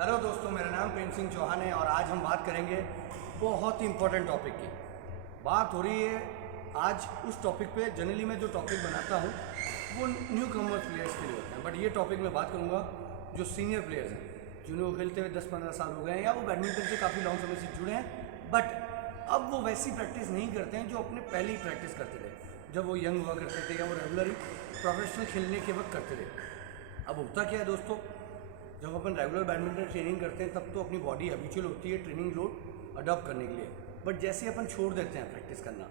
Hello दोस्तों, मेरा नाम प्रेम सिंह चौहान है और आज हम बात करेंगे बहुत ही इम्पोर्टेंट टॉपिक की। बात हो रही है आज उस टॉपिक पे। जनरली मैं जो टॉपिक बनाता हूँ वो न्यू कमर्स प्लेयर्स के लिए होता है, बट ये टॉपिक मैं बात करूँगा जो सीनियर प्लेयर्स हैं, जिन्हें खेलते हुए 10-15 साल हो गए हैं या वो बैडमिंटन से काफ़ी लॉन्ग समय से जुड़े हैं, बट अब वो वैसी प्रैक्टिस नहीं करते हैं जो अपने पहले ही प्रैक्टिस करते थे जब वो यंग हुआ करते थे या वो रेगुलर प्रोफेशनल खेलने के वक्त करते थे। अब होता क्या है दोस्तों, जब अपन रेगुलर बैडमिंटन ट्रेनिंग करते हैं तब तो अपनी बॉडी हैबिचुअल होती है ट्रेनिंग लोड अडॉप्ट करने के लिए, बट जैसे अपन छोड़ देते हैं प्रैक्टिस करना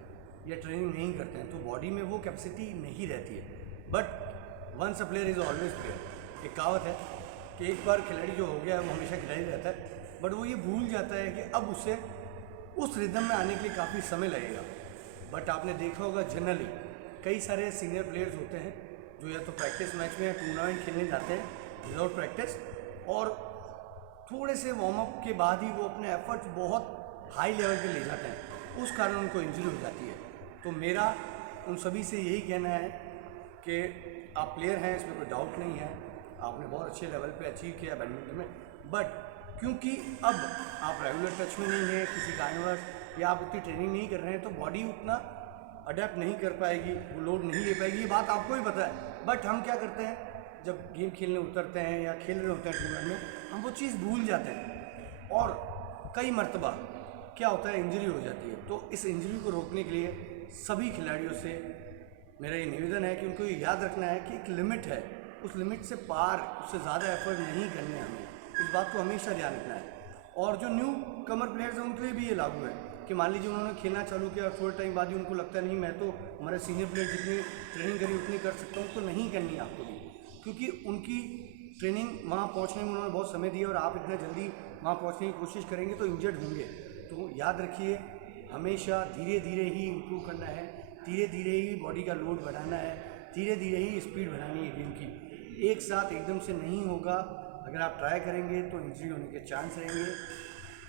या ट्रेनिंग नहीं करते हैं तो बॉडी में वो कैपेसिटी नहीं रहती है। But once a player is always player. एक कहावत है कि एक बार खिलाड़ी जो हो गया है वो हमेशा खिलाड़ी रहता है, बट वो ये भूल जाता है कि अब उसे उस रिदम में आने के लिए काफ़ी समय लगेगा। बट आपने देखा होगा जनरली कई सारे सीनियर प्लेयर्स होते हैं जो या तो प्रैक्टिस मैच में या टूर्नामेंट खेलने जाते हैं विदाउट प्रैक्टिस, और थोड़े से वार्म अप के बाद ही वो अपने एफर्ट्स बहुत हाई लेवल पे ले जाते हैं, उस कारण उनको इंजरी हो जाती है। तो मेरा उन सभी से यही कहना है कि आप प्लेयर हैं, इसमें कोई डाउट नहीं है, आपने बहुत अच्छे लेवल पे अचीव किया बैडमिंटन में, बट क्योंकि अब आप रेगुलर टच में नहीं है किसी कारणवश या आप उतनी ट्रेनिंग नहीं कर रहे हैं तो बॉडी उतना अडेप्ट नहीं कर पाएगी, वो लोड नहीं ले पाएगी, ये बात आपको ही पता है। बट हम क्या करते हैं, जब गेम खेलने उतरते हैं या खेल रहे होते हैं टूर्नामेंट में, हम वो चीज़ भूल जाते हैं और कई मर्तबा क्या होता है, इंजरी हो जाती है। तो इस इंजरी को रोकने के लिए सभी खिलाड़ियों से मेरा ये निवेदन है कि उनको ये याद रखना है कि एक लिमिट है, उस लिमिट से पार उससे ज़्यादा एफर्ट नहीं करने हैं हमें, इस बात को हमेशा ध्यान रखना है। और जो न्यू कमर प्लेयर्स हैं उनके लिए भी ये लागू है कि मान लीजिए उन्होंने खेलना चालू किया और थोड़े टाइम बाद ही उनको लगता है नहीं मैं तो हमारे सीनियर प्लेयर जितनी ट्रेनिंग करी उतनी कर सकता हूँ, तो नहीं करनी है आपको भी, क्योंकि उनकी ट्रेनिंग वहाँ पहुँचने में उन्होंने बहुत समय दिया और आप इतना जल्दी वहाँ पहुँचने की कोशिश करेंगे तो इंजर्ड होंगे। तो याद रखिए, हमेशा धीरे धीरे ही इम्प्रूव करना है, धीरे धीरे ही बॉडी का लोड बढ़ाना है, धीरे धीरे ही स्पीड बढ़ानी है गेम की। एक साथ एकदम से नहीं होगा, अगर आप ट्राई करेंगे तो इंजरी होने के चांस रहेंगे।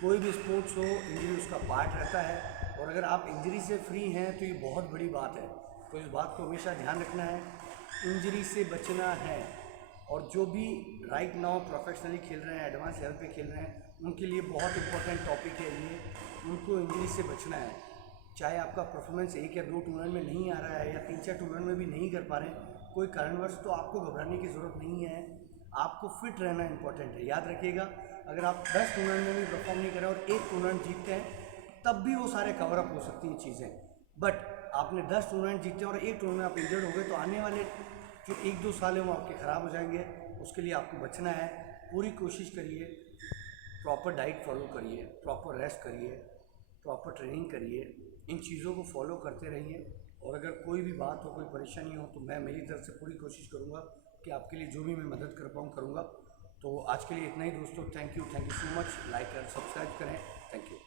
कोई भी स्पोर्ट्स हो, इंजरी उसका पार्ट रहता है, और अगर आप इंजरी से फ्री हैं तो ये बहुत बड़ी बात है। तो इस बात को हमेशा ध्यान रखना है, इंजरी से बचना है। और जो भी राइट नाउ प्रोफेशनली खेल रहे हैं, एडवांस लेवल पे खेल रहे हैं, उनके लिए बहुत इंपॉर्टेंट टॉपिक है ये, उनको इंजरी से बचना है। चाहे आपका परफॉर्मेंस 1 या 2 टूर्नामेंट में नहीं आ रहा है या 3-4 टूर्नामेंट में भी नहीं कर पा रहे हैं, कोई कारणवश, तो आपको घबराने की ज़रूरत नहीं है। आपको फिट रहना इंपॉर्टेंट है। याद रखिएगा, अगर आप 10 टूर्नामेंट में भी परफॉर्म नहीं कर रहे और 1 टूर्नामेंट जीतते हैं तब भी वो सारे कवर अप हो सकती हैं चीज़ें। बट आपने 10 टूर्नामेंट जीते और 1 टूर्नामेंट आप इंजर्ड हो गए तो आने वाले जो 1-2 साल हैं वो आपके ख़राब हो जाएंगे। उसके लिए आपको बचना है। पूरी कोशिश करिए, प्रॉपर डाइट फॉलो करिए, प्रॉपर रेस्ट करिए, प्रॉपर ट्रेनिंग करिए, इन चीज़ों को फॉलो करते रहिए। और अगर कोई भी बात हो, कोई परेशानी हो, तो मैं मेरी तरफ से पूरी कोशिश करूँगा कि आपके लिए जो भी मैं मदद कर पाऊँ करूँगा। तो आज के लिए इतना ही दोस्तों, thank you so much. Like और सब्सक्राइब करें, थैंक यू।